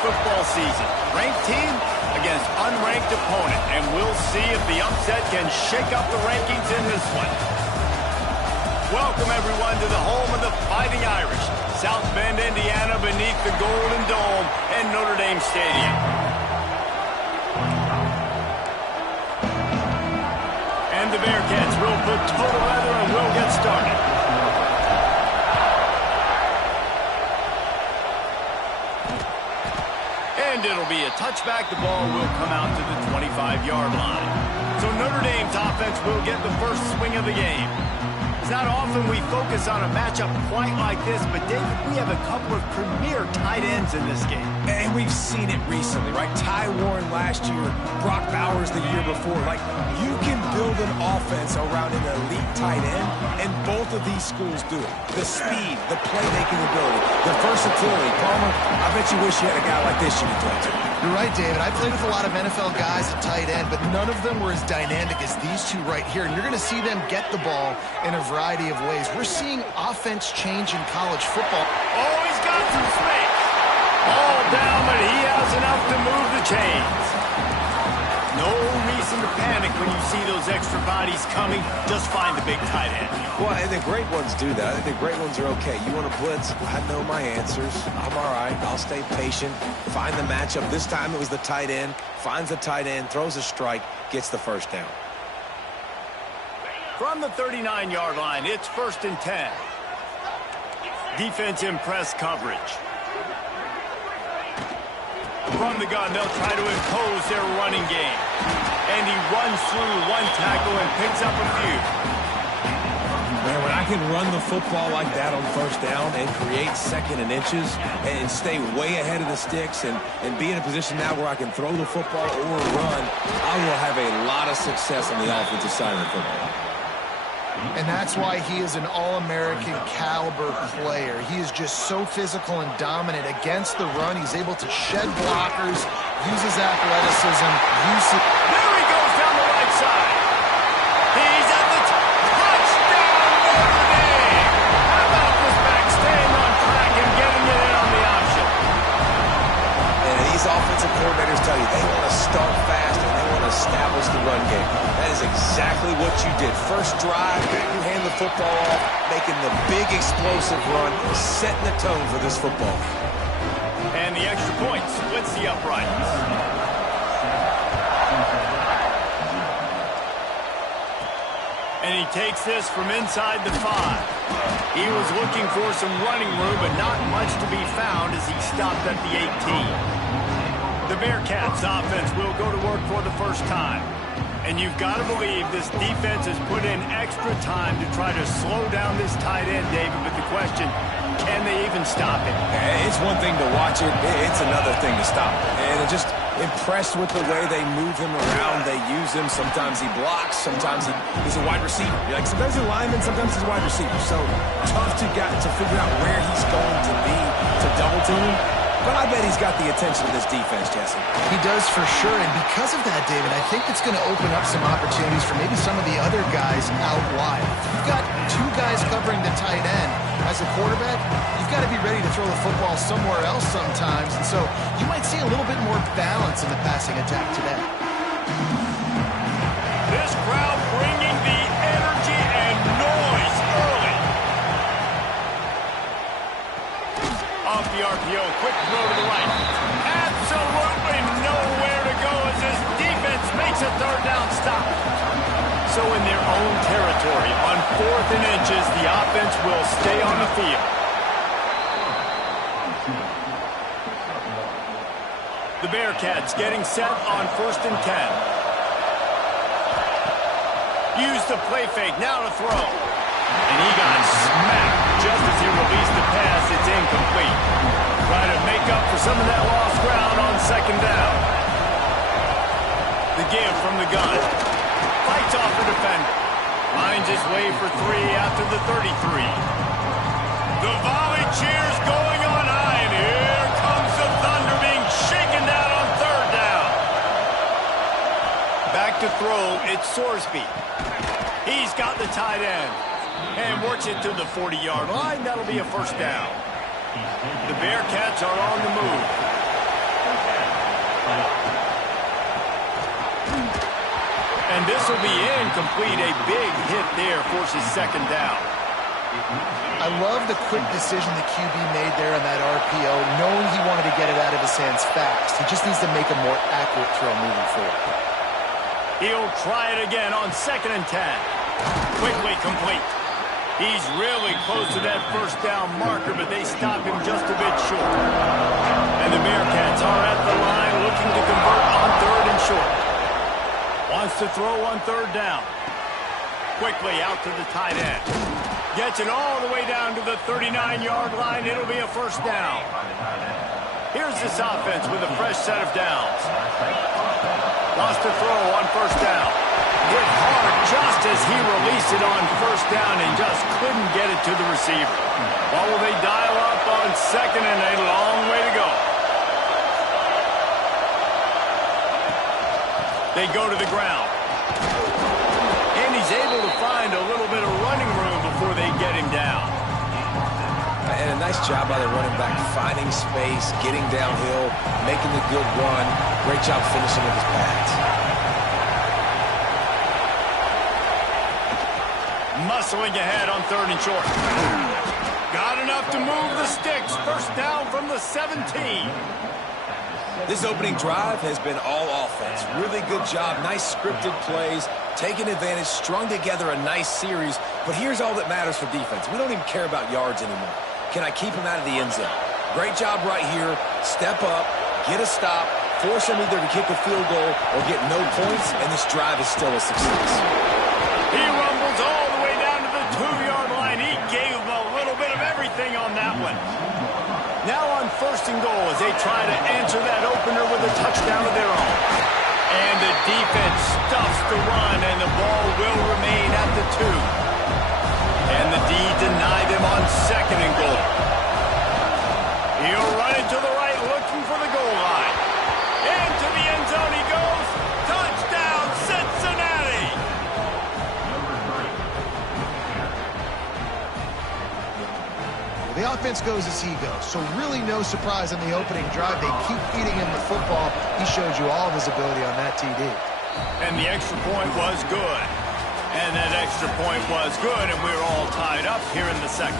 football season. Ranked team against unranked opponent, and we'll see if the upset can shake up the rankings in this one. Welcome, everyone, to the home of the Fighting Irish, South Bend, Indiana, beneath the Golden Dome and Notre Dame Stadium. And the Bearcats will put total leather and will get started. And it'll be a touchback. The ball will come out to the 25-yard line. So Notre Dame's offense will get the first swing of the game. It's not often we focus on a matchup quite like this, but David, we have a couple of premier tight ends in this game. And we've seen it recently, right? Ty Warren last year, Brock Bowers the year before. Like, you can build an offense around an elite tight end, and both of these schools do it. The speed, the playmaking ability, the versatility. Palmer, I bet you wish you had a guy like this you could throw to. You're right, David. I played with a lot of NFL guys at tight end, but none of them were as dynamic as these two right here. And you're going to see them get the ball in a variety of ways. We're seeing offense change in college football. Oh, he's got some space. All down, but he has enough to move the chains. No reason to panic when you see those extra bodies coming. Just find the big tight end. Well, and the great ones do that. I think the great ones are okay. You want to blitz? I know my answers. I'm all right. I'll stay patient. Find the matchup. This time it was the tight end. Finds the tight end, throws a strike, gets the first down. From the 39-yard line, it's 1st and 10. Defense in press coverage. From the gun, they'll try to impose their running game. And he runs through one tackle and picks up a few. Man, when I can run the football like that on first down and create second and inches and stay way ahead of the sticks and be in a position now where I can throw the football or run, I will have a lot of success on the offensive side of the football. And that's why he is an All-American caliber player. He is just so physical and dominant against the run. He's able to shed blockers, use his athleticism, There he goes down the right side. He's at the touchdown, Notre Dame. How about this back staying on track and getting it in on the option? And these offensive coordinators tell you they want to start fast and they want to establish the run game. That is exactly what you did. First drive, you hand the football off, making the big explosive run, setting the tone for this football. And the extra point splits the uprights. And he takes this from inside the 5. He was looking for some running room, but not much to be found as he stopped at the 18. The Bearcats offense will go to work for the first time. And you've got to believe this defense has put in extra time to try to slow down this tight end, David. But the question, can they even stop him? It's one thing to watch it. It's another thing to stop it. And I'm just impressed with the way they move him around. They use him. Sometimes he blocks. Sometimes he's a wide receiver. Like, sometimes he's a lineman. Sometimes he's a wide receiver. So tough to figure out where he's going to be to double team him. But I bet he's got the attention of this defense, Jesse. He does for sure, and because of that, David, I think it's going to open up some opportunities for maybe some of the other guys out wide. You've got two guys covering the tight end. As a quarterback, you've got to be ready to throw the football somewhere else sometimes, and so you might see a little bit more balance in the passing attack today. This crowd bringing the energy and noise early. Off the RPO, quick throw to the right. Absolutely nowhere to go as this defense makes a third down stop. So in their own territory, on 4th and inches, the offense will stay on the field. The Bearcats getting set on 1st and 10. Use the play fake, now to throw. And he got smacked just as he released the pass. It's incomplete. Try to make up for some of that lost ground on 2nd down. The give from the gun. Fights off the defender. Finds his way for 3 after the 33. The volley cheers going on high, and here comes the thunder being shaken down on 3rd down. Back to throw, it's Sorsby. He's got the tight end. And works it to the 40-yard line. That'll be a first down. The Bearcats are on the move. And this will be incomplete. A big hit there forces second down. I love the quick decision the QB made there on that RPO, knowing he wanted to get it out of his hands fast. He just needs to make a more accurate throw moving forward. He'll try it again on 2nd and 10. Quickly complete. He's really close to that first down marker, but they stop him just a bit short. And the Bearcats are at the line looking to convert on 3rd and short. Wants to throw on 3rd down. Quickly out to the tight end. Gets it all the way down to the 39-yard line. It'll be a first down. Here's this offense with a fresh set of downs. Wants to throw on 1st down. Hit hard just as he released it on 1st down and just couldn't get it to the receiver. Well, will they dial up on 2nd and a long way to go? They go to the ground. And he's able to find a little bit of running room before they get him down. And a nice job by the running back, finding space, getting downhill, making the good run. Great job finishing with his pads. Muscling ahead on 3rd and short. Got enough to move the sticks. First down from the 17. This opening drive has been all offense. Really good job. Nice scripted plays, taking advantage, strung together a nice series. But here's all that matters for defense. We don't even care about yards anymore. Can I keep him out of the end zone? Great job right here. Step up, get a stop, force him either to kick a field goal or get no points, and this drive is still a success. He rumbles all the way down to the 2-yard line. He gave him a little bit of everything on that one. Now on 1st and goal as they try to answer that opener with a touchdown of their own. And the defense stuffs the run, and the ball will remain at the 2. And the D denied him on 2nd and goal. He'll run it to the right, looking for the goal line. Into the end zone he goes. Touchdown, Cincinnati! The offense goes as he goes, so really no surprise on the opening drive. They keep feeding him the football. He showed you all of his ability on that TD. And the extra point was good. And that extra point was good, and we're all tied up here in the 2nd.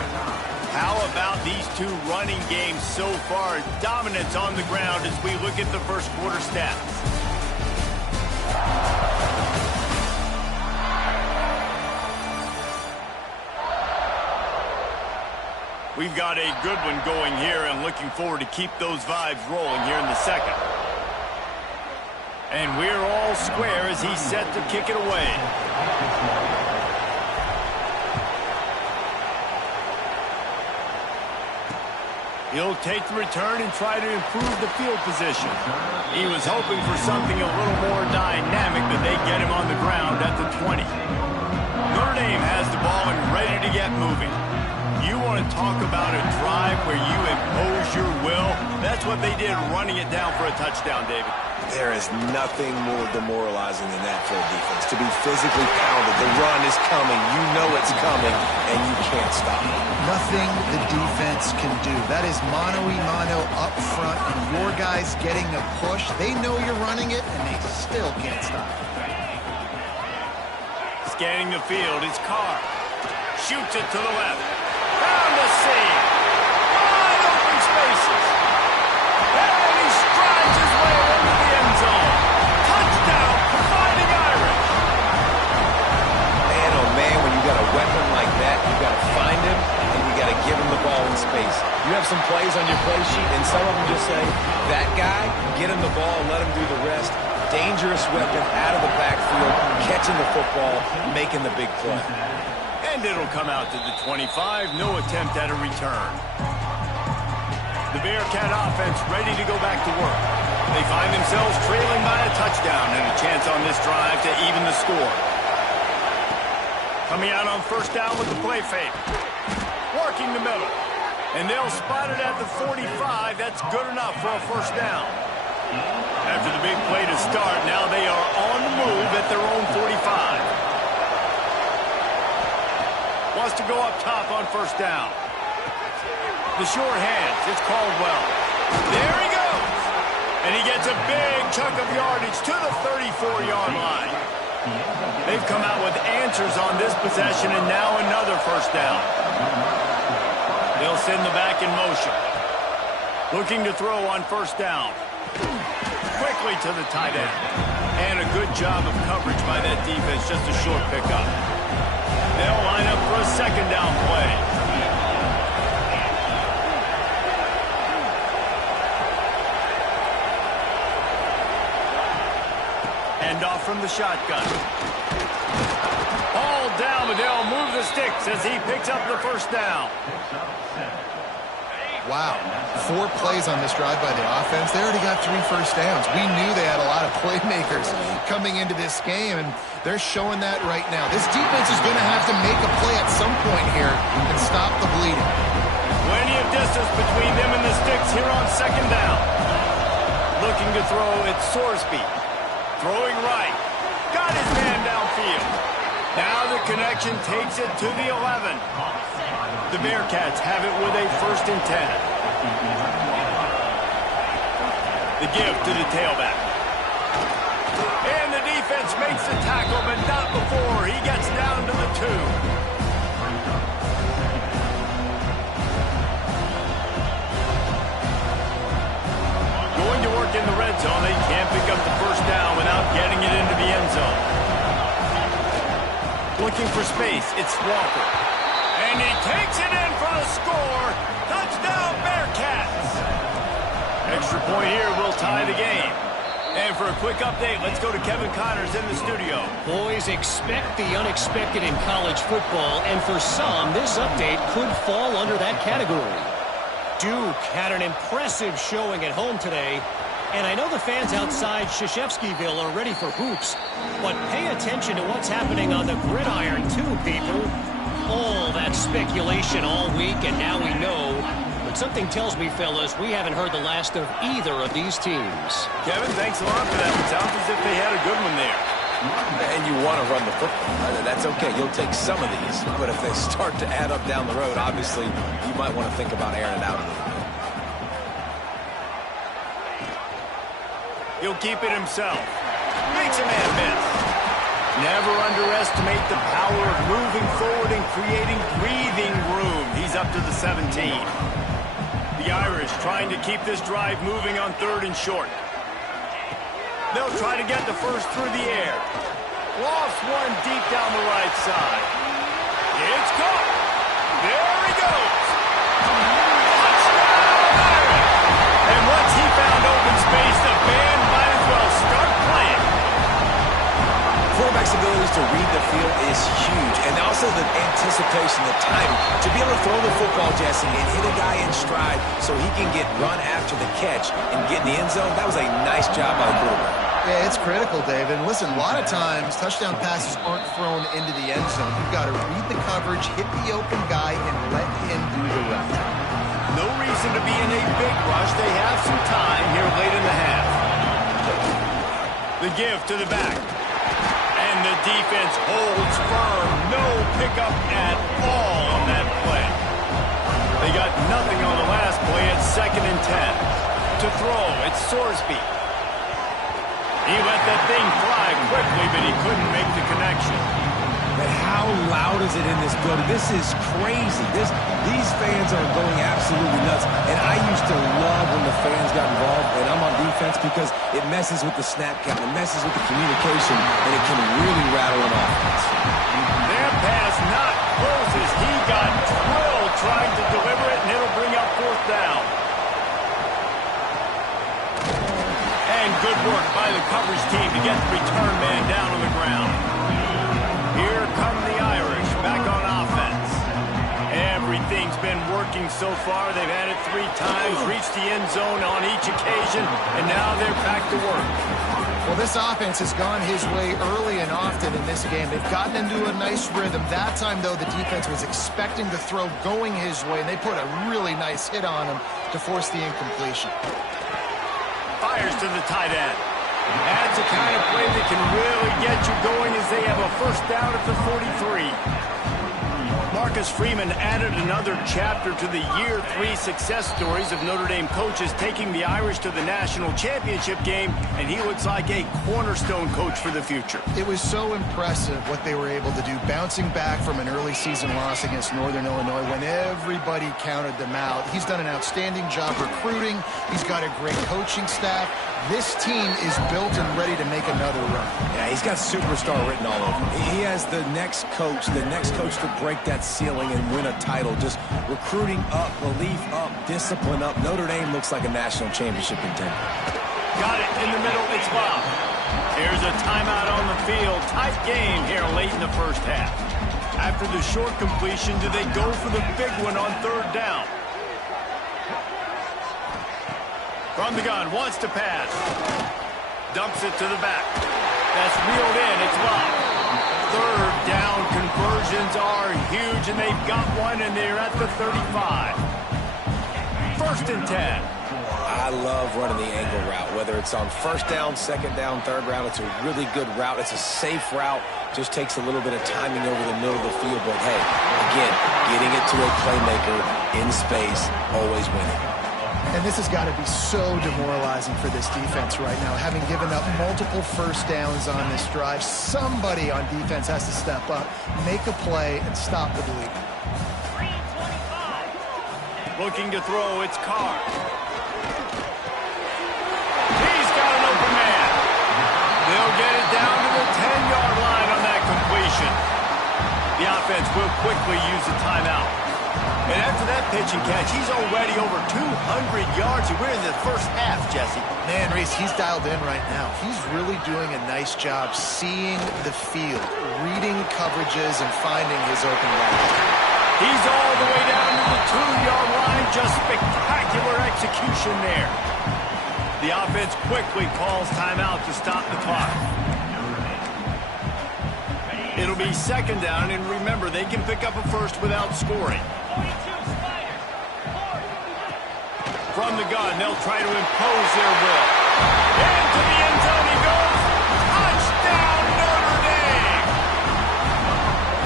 How about these two running games so far? Dominance on the ground as we look at the first quarter stats. We've got a good one going here and looking forward to keep those vibes rolling here in the 2nd. And we're all square as he's set to kick it away. He'll take the return and try to improve the field position. He was hoping for something a little more dynamic, but they get him on the ground at the 20. Notre Dame has the ball and ready to get moving. You want to talk about a drive where you impose your will? That's what they did, running it down for a touchdown, David. There is nothing more demoralizing than that for a defense. To be physically pounded, the run is coming, you know it's coming, and you can't stop it. Nothing the defense can do. That is mano-a-mano up front, and your guys getting a push. They know you're running it, and they still can't stop it. Scanning the field is Carr. Shoots it to the left. Found a seam. Wide open spaces. And he strides his way into the end zone. Touchdown, Fighting Irish. Man, oh man, when you got a weapon like that, you got to find him, and you got to give him the ball in space. You have some plays on your play sheet, and some of them just say, that guy, get him the ball, let him do the rest. Dangerous weapon out of the backfield, catching the football, making the big play. And it'll come out to the 25. No attempt at a return. The Bearcat offense ready to go back to work. They find themselves trailing by a touchdown and a chance on this drive to even the score. Coming out on 1st down with the play fake. Working the middle. And they'll spot it at the 45. That's good enough for a 1st down. After the big play to start, now they are on the move at their own 45. Wants to go up top on 1st down. The short hands, it's Caldwell. There he goes. And he gets a big chunk of yardage to the 34-yard line. They've come out with answers on this possession, and now another first down. They'll send the back in motion. Looking to throw on first down. Quickly to the tight end. And a good job of coverage by that defense, just a short pickup. They'll line up for a second down play. Hand off from the shotgun. Ball down, but they'll move the sticks as he picks up the first down. Wow, 4 plays on this drive by the offense. They already got 3 first downs. We knew they had a lot of playmakers coming into this game, and they're showing that right now. This defense is going to have to make a play at some point here and stop the bleeding. Plenty of distance between them and the sticks here on second down. Looking to throw, it's Sorsby. Throwing right. Got his man downfield. Now the connection takes it to the 11. The Bearcats have it with a 1st and 10. The give to the tailback. And the defense makes the tackle, but not before he gets down to the 2. Going to work in the red zone. They can't pick up the first down without getting it into the end zone. Looking for space, it's Walker. And he takes it in for the score. Touchdown, Bearcats. Extra point here will tie the game. And for a quick update, let's go to Kevin Connors in the studio. Boys, expect the unexpected in college football, and for some, this update could fall under that category. Duke had an impressive showing at home today, and I know the fans outside Krzyzewskiville are ready for hoops, but pay attention to what's happening on the gridiron too, people. All that speculation all week, and now we know. But something tells me, fellas, we haven't heard the last of either of these teams. Kevin, thanks a lot for that. It sounds as if they had a good one there. And you want to run the football. That's okay. You'll take some of these. But if they start to add up down the road, obviously, you might want to think about airing it out a little bit. He'll keep it himself. Makes a man miss. Never underestimate the power of moving forward and creating breathing room. He's up to the 17. The Irish trying to keep this drive moving on 3rd and short. They'll try to get the first through the air. Lofts one deep down the right side. It's caught. There he goes. Touchdown, Irish. And once he found open space, the band might as well start playing. Quarterback's abilities to read the field is huge, and also the anticipation, the timing. To be able to throw the football, Jesse, and hit a guy in stride so he can get run after the catch and get in the end zone, that was a nice job by the quarterback. Yeah, it's critical, David. And listen, a lot of times, touchdown passes aren't thrown into the end zone. You've got to read the coverage, hit the open guy, and let him do the rest. No reason to be in a big rush. They have some time here late in the half. The give to the back. And the defense holds firm. No pickup at all on that play. They got nothing on the last play. It's 2nd and 10. To throw, it's Sorsby. He let that thing fly quickly, but he couldn't make the connection. But how loud is it in this building? This is crazy. These fans are going absolutely nuts. And I used to love when the fans got involved, and I'm on defense, because it messes with the snap count, it messes with the communication, and it can really rattle an offense. Their pass not close as he got drilled trying to deliver it, and it'll bring up 4th down. And good work by the coverage team to get the return man down on the ground. Here come the Irish back on offense. Everything's been working so far. They've had it 3 times, reached the end zone on each occasion, and now they're back to work. Well, this offense has gone his way early and often in this game. They've gotten into a nice rhythm. That time, though, the defense was expecting the throw going his way, and they put a really nice hit on him to force the incompletion. Fires to the tight end. That's the kind of play that can really get you going as they have a first down at the 43. Marcus Freeman added another chapter to the year 3 success stories of Notre Dame coaches taking the Irish to the national championship game, and he looks like a cornerstone coach for the future. It was so impressive what they were able to do, bouncing back from an early season loss against Northern Illinois when everybody counted them out. He's done an outstanding job recruiting. He's got a great coaching staff. This team is built and ready to make another run. Yeah, he's got superstar written all over him. He has the next coach to break that ceiling and win a title. Just recruiting up, belief up, discipline up. Notre Dame looks like a national championship contender. Got it in the middle. It's Bob. Here's a timeout on the field. Tight game here late in the first half. After the short completion, do they go for the big one on third down? From the gun, wants to pass. Dumps it to the back. That's reeled in. It's Bob. Third down conversions are huge, and they've got one, and they're at the 35. First and 10. I love running the angle route, whether it's on first down, second down, third round. It's a really good route. It's a safe route. Just takes a little bit of timing over the middle of the field. But, hey, again, getting it to a playmaker in space, always winning. And this has got to be so demoralizing for this defense right now. Having given up multiple first downs on this drive, somebody on defense has to step up, make a play, and stop the bleeding. Looking to throw, it's Carr. He's got an open man. They'll get it down to the 10-yard line on that completion. The offense will quickly use a timeout. And after that pitch and catch, he's already over 200 yards. We're in the first half, Jesse. Man, Reese, he's dialed in right now. He's really doing a nice job seeing the field, reading coverages, and finding his open guy. He's all the way down to the 2-yard line. Just spectacular execution there. The offense quickly calls timeout to stop the clock. It'll be second down, and remember, they can pick up a first without scoring. From the gun, they'll try to impose their will. Into the end zone he goes. Touchdown, Notre Dame!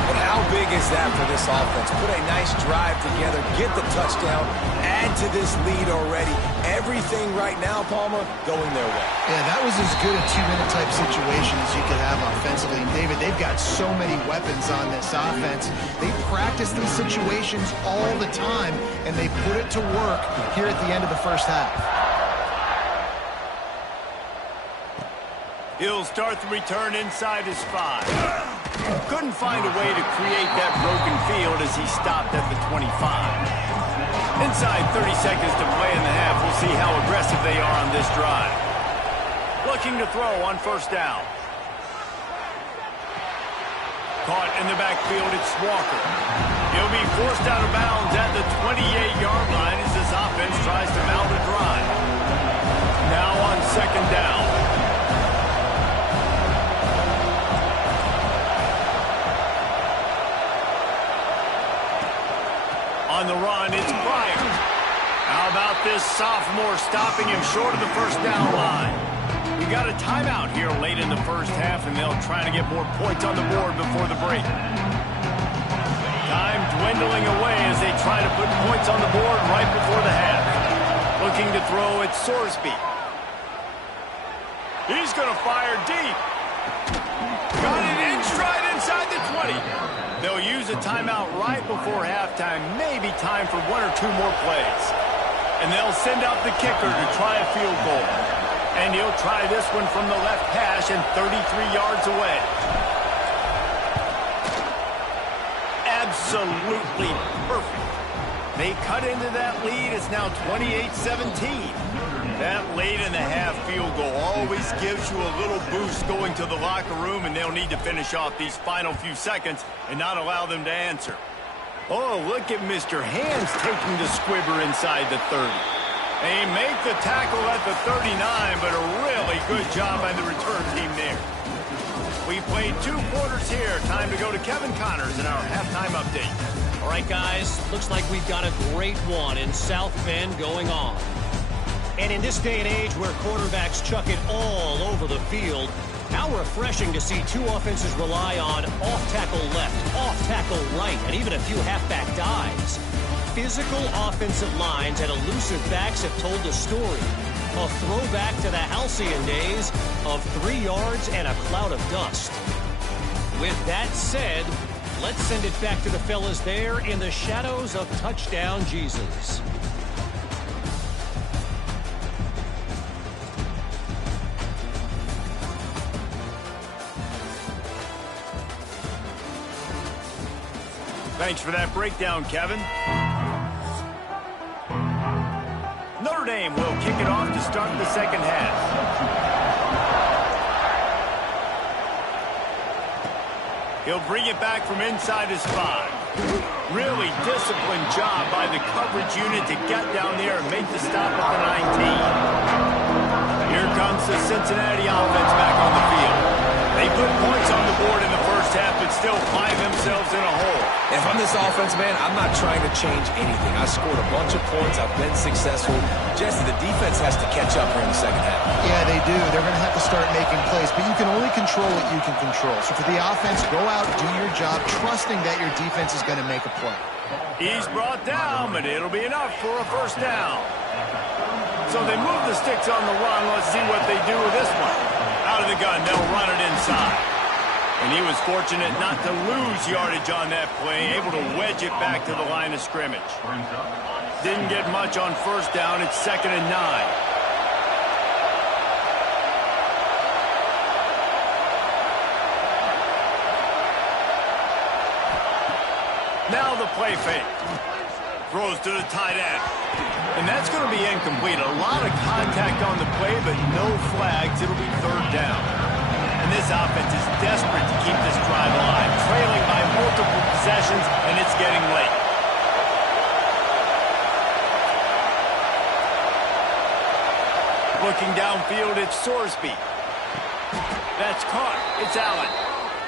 But how big is that for this offense? Put a nice drive together, get the touchdown, add to this lead already. Everything right now, Palmer, going their way. Yeah, that was as good a two-minute type situation as you could have offensively. And David, they've got so many weapons on this offense. They practice these situations all the time, and they put it to work here at the end of the first half. He'll start the return inside his 5. Couldn't find a way to create that broken field as he stopped at the 25. Inside 30 seconds to play in the half. We'll see how aggressive they are on this drive. Looking to throw on first down. Caught in the backfield, it's Walker. He'll be forced out of bounds at the 28-yard line as this offense tries to mount a drive. Now on second down. On the run, it's Bryant. How about this sophomore stopping him short of the first down line? We got a timeout here late in the first half, and they'll try to get more points on the board before the break. Time dwindling away as they try to put points on the board right before the half. Looking to throw, it's Sorsby. He's going to fire deep. Got it in stride inside the 20. They'll use a timeout right before halftime, maybe time for one or two more plays. And they'll send out the kicker to try a field goal. And he'll try this one from the left hash and 33 yards away. Absolutely perfect. They cut into that lead. It's now 28-17. That late in the half field goal always gives you a little boost going to the locker room, and they'll need to finish off these final few seconds and not allow them to answer. Oh, look at Mr. Hands taking the squibber inside the 30. They make the tackle at the 39, but a really good job by the return team there. We played 2 quarters here. Time to go to Kevin Connors in our halftime update. All right, guys, looks like we've got a great one in South Bend going on. And in this day and age where quarterbacks chuck it all over the field, How refreshing to see two offenses rely on off-tackle left, off-tackle right, and even a few halfback dives. Physical offensive lines and elusive backs have told a story. A throwback to the halcyon days of 3 yards and a cloud of dust. With that said, let's send it back to the fellas there in the shadows of touchdown Jesus. Thanks for that breakdown, Kevin. Notre Dame will kick it off to start the second half. He'll bring it back from inside his 5. Really disciplined job by the coverage unit to get down there and make the stop at the 19. Here comes the Cincinnati offense back on the field. They put points on the board in the first half, but still find themselves in a hole. And from this offense, man, I'm not trying to change anything. I scored a bunch of points. I've been successful. Jesse, the defense has to catch up here in the second half. Yeah, they do. They're going to have to start making plays, but you can only control what you can control. So for the offense, go out, do your job, trusting that your defense is going to make a play. He's brought down, but it'll be enough for a first down. So they move the sticks on the run. Let's see what they do with this one. Out of the gun, they'll run it inside. And he was fortunate not to lose yardage on that play, able to wedge it back to the line of scrimmage. Didn't get much on first down. It's 2nd and 9. Now the play fake. Throws to the tight end. And that's going to be incomplete. A lot of contact on the play, but no flags. It'll be 3rd down. And this offense is desperate to keep this drive alive. Trailing by multiple possessions, and it's getting late. Looking downfield, it's Sorsby. That's caught. It's Allen.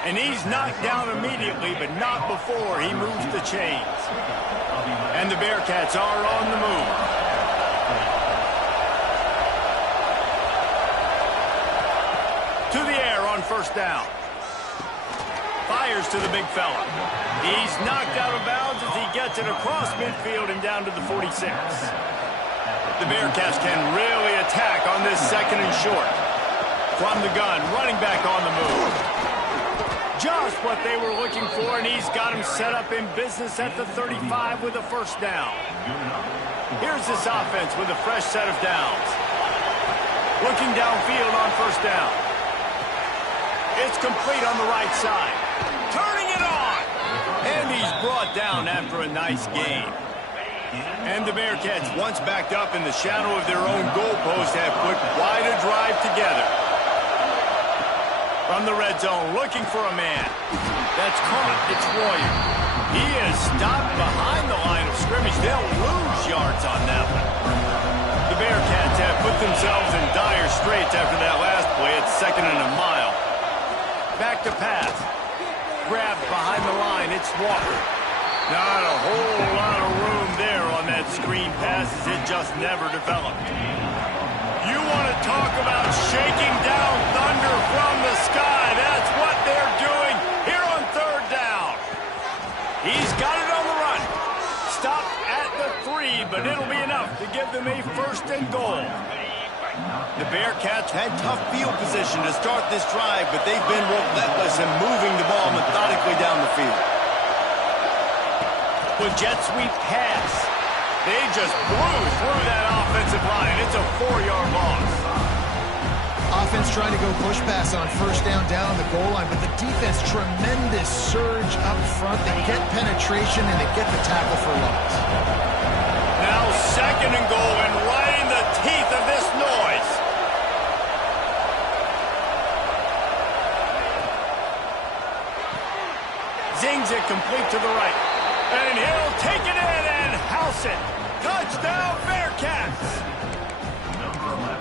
And he's knocked down immediately, but not before he moves the chains. And the Bearcats are on the move. To the air on first down. Fires to the big fella. He's knocked out of bounds as he gets it across midfield and down to the 46. The Bearcats can really attack on this 2nd and short. From the gun, running back on the move. Just what they were looking for, and he's got him set up in business at the 35 with a first down. Here's this offense with a fresh set of downs. Looking downfield on first down. It's complete on the right side. Turning it on! And he's brought down after a nice gain. And the Bearcats, once backed up in the shadow of their own goalpost, have put quite a drive together. From the red zone, looking for a man. That's caught. It's Royer. He is stopped behind the line of scrimmage. They'll lose yards on that one. The Bearcats have put themselves in dire straits after that last play. It's 2nd and a mile. Back to pass. Grabbed behind the line. It's Walker. Not a whole lot of room there on that screen pass as it just never developed. You want to talk about shaking down thunder from the sky. That's what they're doing here on 3rd down. He's got it on the run. Stopped at the 3, but it'll be enough to give them a 1st and goal. The Bearcats had tough field position to start this drive, but they've been relentless in moving the ball methodically down the field. With jet sweep pass. They just blew through that offensive line. It's a 4-yard loss. Offense trying to go push pass on first down the goal line, but the defense, tremendous surge up front. They get penetration, and they get the tackle for loss. Now 2nd and goal, and right in the teeth of this noise. Zings it complete to the right. And he'll take it in and house it. Touchdown, Bearcats!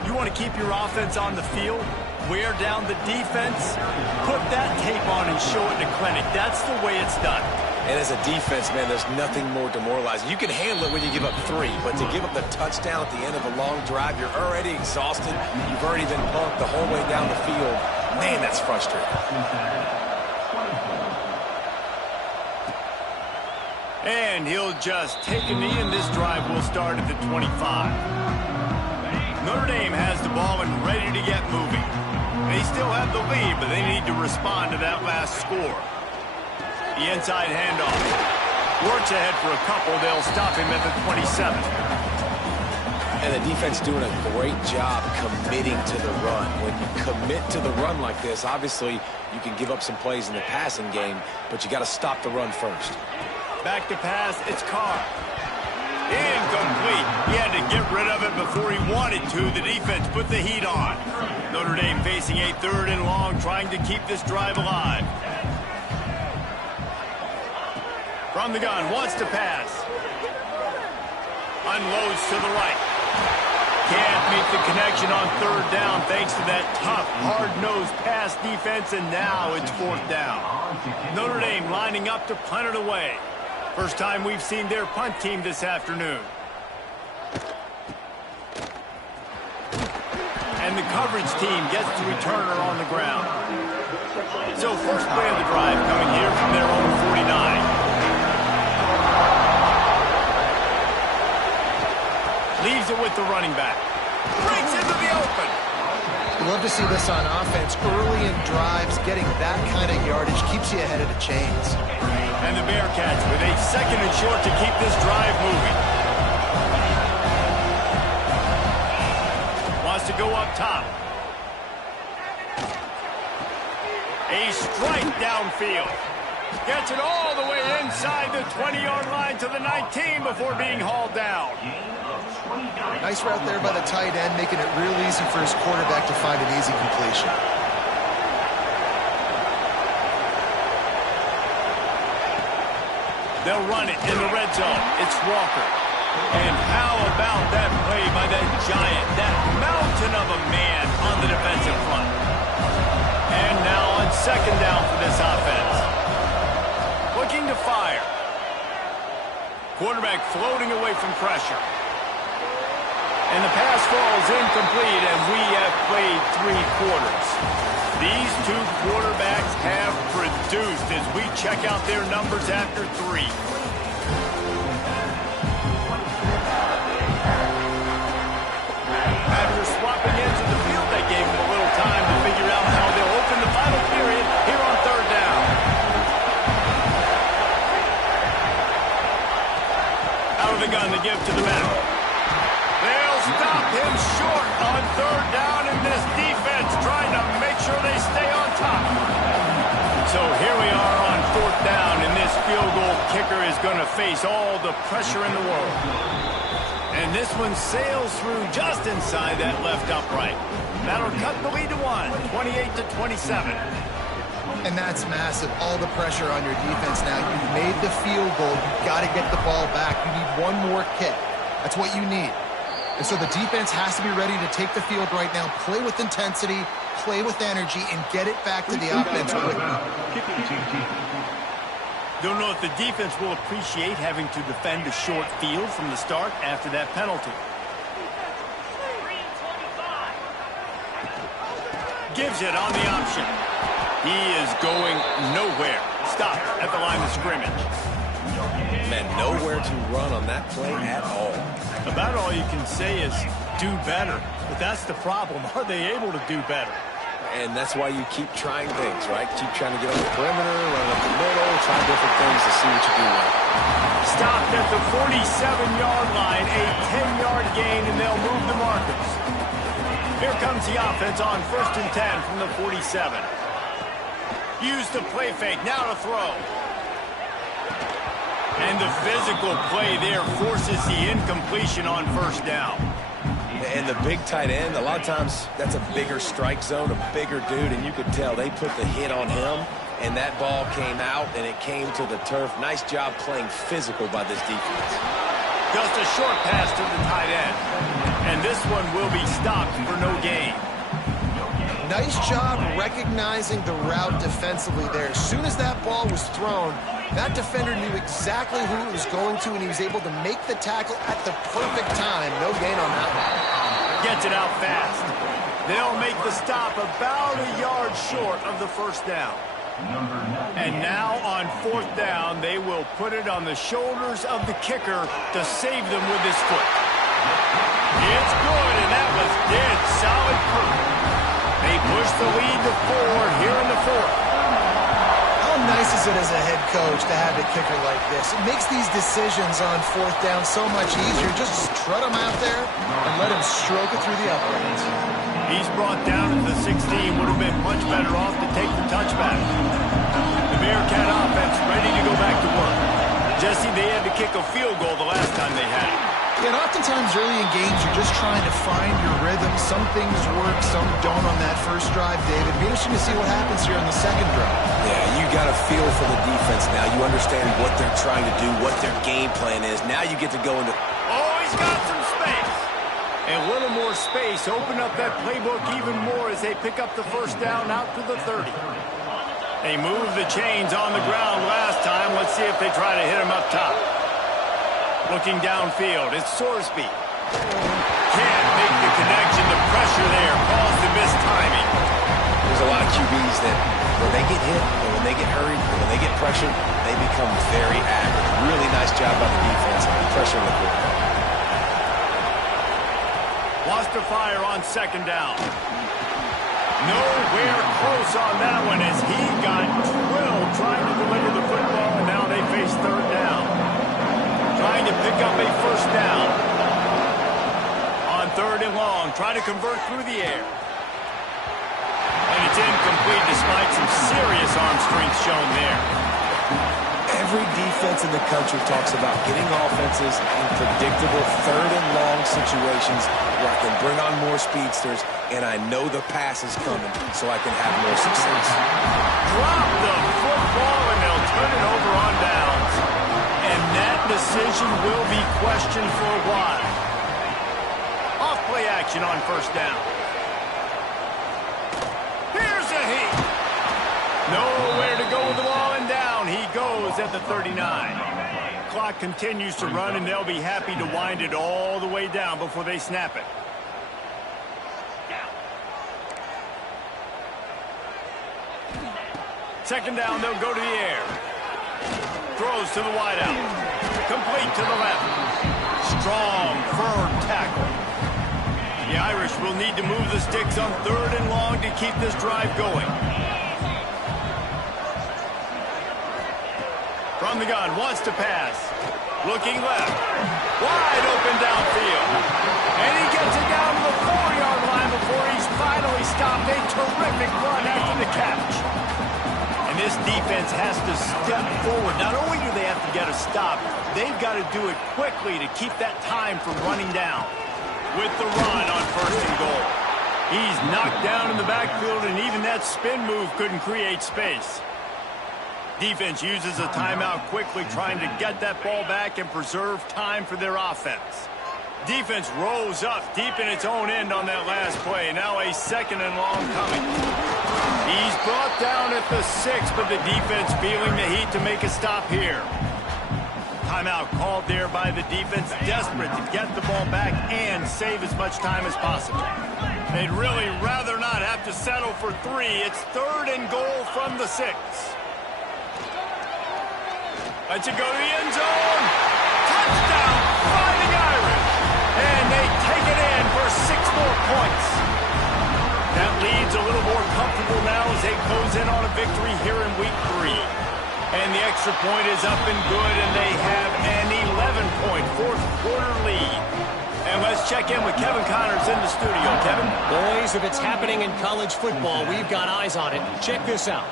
You want to keep your offense on the field? Wear down the defense? Put that tape on and show it in the clinic. That's the way it's done. And as a defense, man, there's nothing more demoralizing. You can handle it when you give up 3, but to give up the touchdown at the end of a long drive, you're already exhausted. You've already been punked the whole way down the field. Man, that's frustrating. And he'll just take a knee, and this drive will start at the 25. Notre Dame has the ball and ready to get moving. They still have the lead, but they need to respond to that last score. The inside handoff. Works ahead for a couple. They'll stop him at the 27. And the defense doing a great job committing to the run. When you commit to the run like this, obviously you can give up some plays in the passing game, but you got to stop the run first. Back to pass, it's Carr. Incomplete. He had to get rid of it before he wanted to. The defense put the heat on. Notre Dame facing a 3rd and long, trying to keep this drive alive. From the gun, wants to pass. Unloads to the right. Can't make the connection on 3rd down thanks to that tough, hard-nosed pass defense, and now it's 4th down. Notre Dame lining up to punt it away. First time we've seen their punt team this afternoon. And the coverage team gets the returner on the ground. So first play of the drive coming here from their own 49. Leaves it with the running back. Breaks into the open. You love to see this on offense. Early in drives, getting that kind of yardage keeps you ahead of the chains. And the Bearcats with a 2nd and short to keep this drive moving. Wants to go up top. A strike downfield. Gets it all the way inside the 20-yard line to the 19 before being hauled down. Nice route there by the tight end, making it real easy for his quarterback to find an easy completion. They'll run it in the red zone. It's Walker. And how about that play by that giant, that mountain of a man on the defensive front. And now on 2nd down for this offense. Looking to fire. Quarterback floating away from pressure. And the pass falls incomplete, and we have played 3 quarters. These 2 quarterbacks have produced as we check out their numbers after 3. After swapping into the field, they gave them a little time to figure out how they'll open the final period here on 3rd down. Out of the gun, the give to the middle. They'll stop him short on 3rd down, and this defense trying to make sure they stay on top. So here we are on 4th down, and this field goal kicker is going to face all the pressure in the world. And this one sails through just inside that left upright. That'll cut the lead to 1, 28-27. And that's massive. All the pressure on your defense now. You've made the field goal. You've got to get the ball back. You need one more kick. That's what you need. And so the defense has to be ready to take the field right now, play with intensity, play with energy, and get it back to the offense quickly. Don't know if the defense will appreciate having to defend a short field from the start after that penalty. Gives it on the option. He is going nowhere. Stopped at the line of scrimmage. Man, nowhere to run on that play at all. About all you can say is do better. But that's the problem. Are they able to do better? And that's why you keep trying things, right? Keep trying to get on the perimeter, run up the middle, try different things to see what you do well. Stopped at the 47-yard line, a 10-yard gain, and they'll move the markers. Here comes the offense on 1st and 10 from the 47. Use the play fake, now to throw. And the physical play there forces the incompletion on 1st down. And the big tight end, a lot of times that's a bigger strike zone, a bigger dude, and you could tell they put the hit on him, and that ball came out, and it came to the turf. Nice job playing physical by this defense. Just a short pass to the tight end. And this one will be stopped for no gain. Nice job recognizing the route defensively there. As soon as that ball was thrown, that defender knew exactly who it was going to, and he was able to make the tackle at the perfect time. No gain on that one. Gets it out fast. They'll make the stop about a yard short of the first down. And now on fourth down, they will put it on the shoulders of the kicker to save them with his foot. It's good, and that was dead solid proof. They push the lead to 4 here in the fourth. How nice is it as a head coach to have a kicker like this? It makes these decisions on fourth down so much easier. Just trot him out there and let him stroke it through the uprights. He's brought down to the 16. Would have been much better off to take the touchback. The Bearcat offense ready to go back to work. Jesse, they had to kick a field goal the last time they had it. And oftentimes early in games, you're just trying to find your rhythm. Some things work, some don't on that first drive, David. Be interesting to see what happens here on the second drive. Yeah, you got a feel for the defense now. You understand what they're trying to do, what their game plan is. Now you get to go into... Oh, he's got some space. A little more space. Open up that playbook even more as they pick up the first down out to the 30. They moved the chains on the ground last time. Let's see if they try to hit him up top. Looking downfield, it's Sorsby. Can't make the connection. The pressure there caused the missed timing. There's a lot of QBs that when they get hit, and when they get hurried, and when they get pressured, they become very accurate. Really nice job by the defense. Pressure the quarterback. Wants to fire on second down. Nowhere close on that one as he got drilled trying to deliver the football, and now they face third down. Trying to pick up a first down. On third and long, trying to convert through the air. And it's incomplete despite some serious arm strength shown there. Every defense in the country talks about getting offenses in predictable third and long situations where I can bring on more speedsters and I know the pass is coming so I can have more success. Drop the football and they'll turn it over on downs. And that decision will be questioned for a while. Off play action on first down. Here's a heat. Nowhere to go with the ball and down. He goes at the 39. Clock continues to run and they'll be happy to wind it all the way down before they snap it. Second down, they'll go to the air. Throws to the wideout. Complete to the left. Strong, firm tackle. The Irish will need to move the sticks on third and long to keep this drive going. From the gun, wants to pass. Looking left. Wide open downfield. And he gets it down to the 4-yard line before he's finally stopped. A terrific run after the catch. And this defense has to step forward. Not only do they have to get a stop, they've got to do it quickly to keep that time from running down. With the run on first and goal. He's knocked down in the backfield, and even that spin move couldn't create space. Defense uses a timeout quickly, trying to get that ball back and preserve time for their offense. Defense rolls up deep in its own end on that last play. Now a second and long coming. He's brought down at the 6, but the defense feeling the heat to make a stop here. Timeout called there by the defense, desperate to get the ball back and save as much time as possible. They'd really rather not have to settle for 3. It's third and goal from the 6. Lets it go to the end zone. Touchdown, Fighting Irish. And they take it in for 6 more points. That lead's a little more comfortable now as they close in on a victory here in week 3. And the extra point is up and good, and they have an 11-point fourth-quarter lead. And let's check in with Kevin Connors in the studio. Kevin? Boys, if it's happening in college football, we've got eyes on it. Check this out.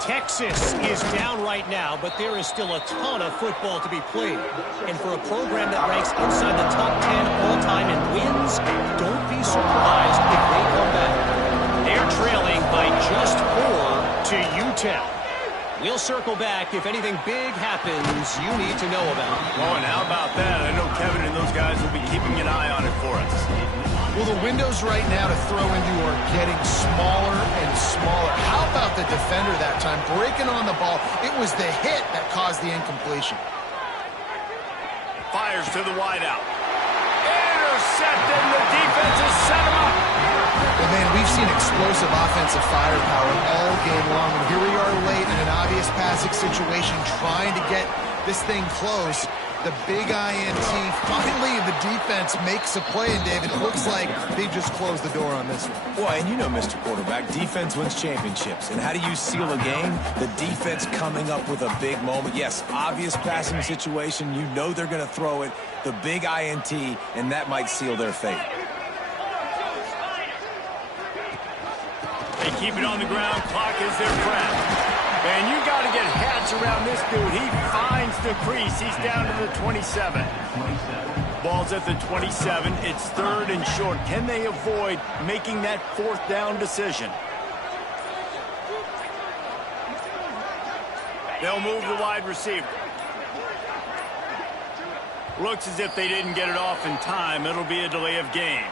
Texas is down right now, but there is still a ton of football to be played. And for a program that ranks inside the top 10 all-time in wins, don't be surprised if they come back. They're trailing by just 4 to Utah. We'll circle back if anything big happens you need to know about. Oh, and how about that? I know Kevin and those guys will be keeping an eye on it for us. Well, the windows right now to throw into are getting smaller and smaller. How about the defender that time breaking on the ball? It was the hit that caused the incompletion. Fires to the wideout. Intercepted. The defense has set him up. Well, man, seen explosive offensive firepower all game long, and here we are late in an obvious passing situation trying to get this thing close. The big INT, finally the defense makes a play, and David, it looks like they just closed the door on this one. Well, and you know, Mr. Quarterback, defense wins championships. And how do you seal a game? The defense coming up with a big moment. Yes, obvious passing situation. You know they're going to throw it. The big INT, and that might seal their fate. They keep it on the ground. Clock is their friend. And you got to get hats around this dude. He finds the crease. He's down to the 27. Ball's at the 27. It's 3rd and short. Can they avoid making that 4th down decision? They'll move the wide receiver. Looks as if they didn't get it off in time. It'll be a delay of game.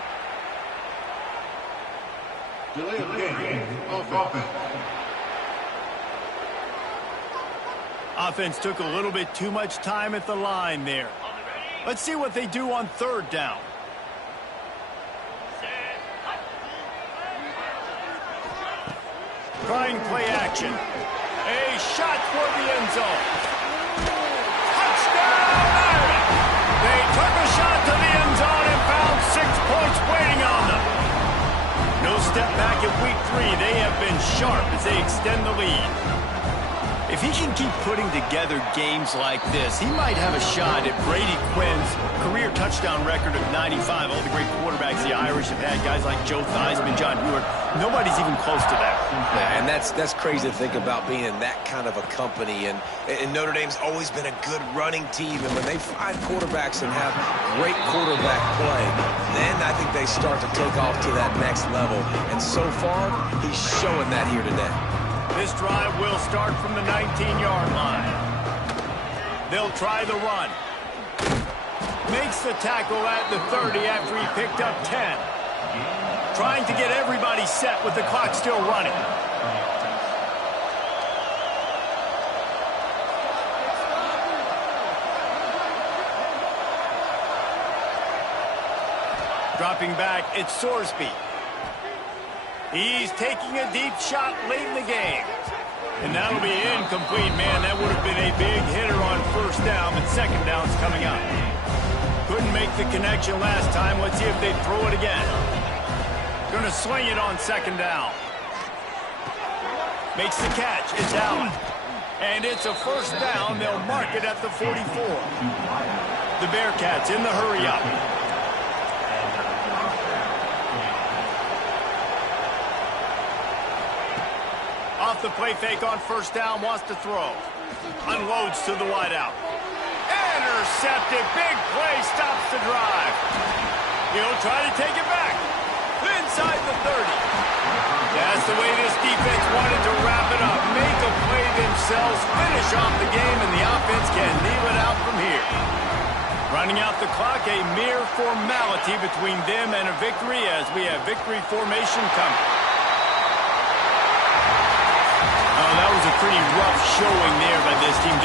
Delay of game. Offense. Offense took a little bit too much time at the line there. Let's see what they do on 3rd down. Trying play action. A shot for the end zone. Touchdown, Ireland! They took a shot to the end zone and found 6 points waiting on them. No step back at week 3. They have been sharp as they extend the lead. If he can keep putting together games like this, he might have a shot at Brady Quinn's career touchdown record of 95. All the great quarterbacks the Irish have had, guys like Joe Theismann, John Hewitt, nobody's even close to that. Yeah, and that's crazy to think about being in that kind of a company. And Notre Dame's always been a good running team. And when they find quarterbacks and have great quarterback play, then I think they start to take off to that next level. And so far, he's showing that here today. This drive will start from the 19-yard line. They'll try the run. Makes the tackle at the 30 after he picked up 10. Trying to get everybody set with the clock still running. Dropping back, it's Sorsby. He's taking a deep shot late in the game. And that'll be incomplete. Man, that would have been a big hitter on 1st down, but 2nd down's coming up. Couldn't make the connection last time. Let's see if they throw it again. Gonna swing it on 2nd down. Makes the catch. It's Allen. And it's a 1st down. They'll mark it at the 44. The Bearcats in the hurry up. Off the play fake on 1st down, wants to throw. Unloads to the wideout. Intercepted, big play, stops the drive. He'll try to take it back. Inside the 30. That's the way this defense wanted to wrap it up. Make a play themselves, finish off the game, and the offense can kneel it out from here. Running out the clock, a mere formality between them and a victory as we have victory formation coming. Oh, that was a pretty rough showing there by this team.